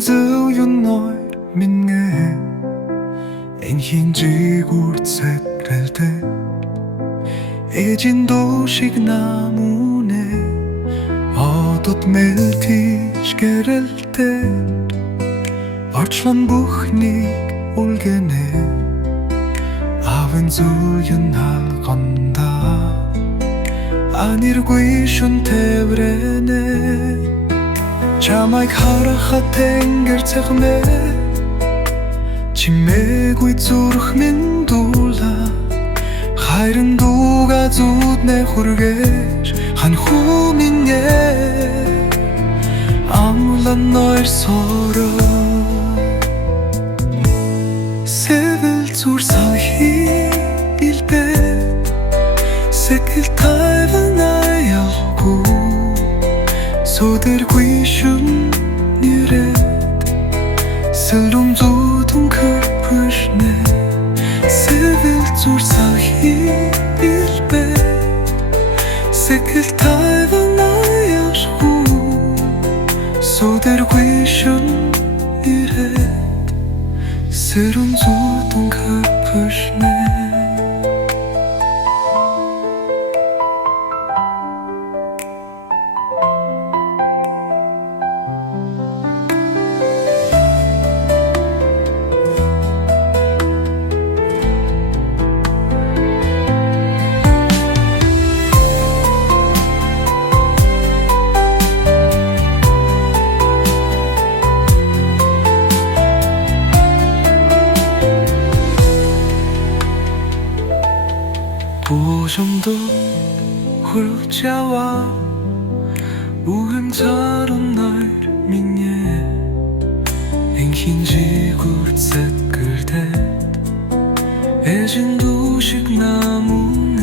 зөөнөөр мингэ энэ хинжээгүүр цагралтай ээжин доошиг намүнэ одод мэлтиж гэрэлтэй орчлон бүхнийг үлгэнэ авэн зүйн халганда аниргүй шүн тэврэнэ чамайг харахад тэнгэр цахмэ чимээгүй зүрх минь дуулаа хайрын дууга зүуднэ хүргэж ханхүү минь амлан нойр сороо сэвэл зүр сахи илбэ сэкэл тайван аяагүй 소들귀 슌 니렛 슬룸 조동 커프시네 세벨 조사히 일베 세클 타이반 나야시고 소들귀 슌 니렛 슬룸 조동 커프시네 보정도 훌자와 우행자론 날 민예 앵힌지 굴색글대 애진 도식 나무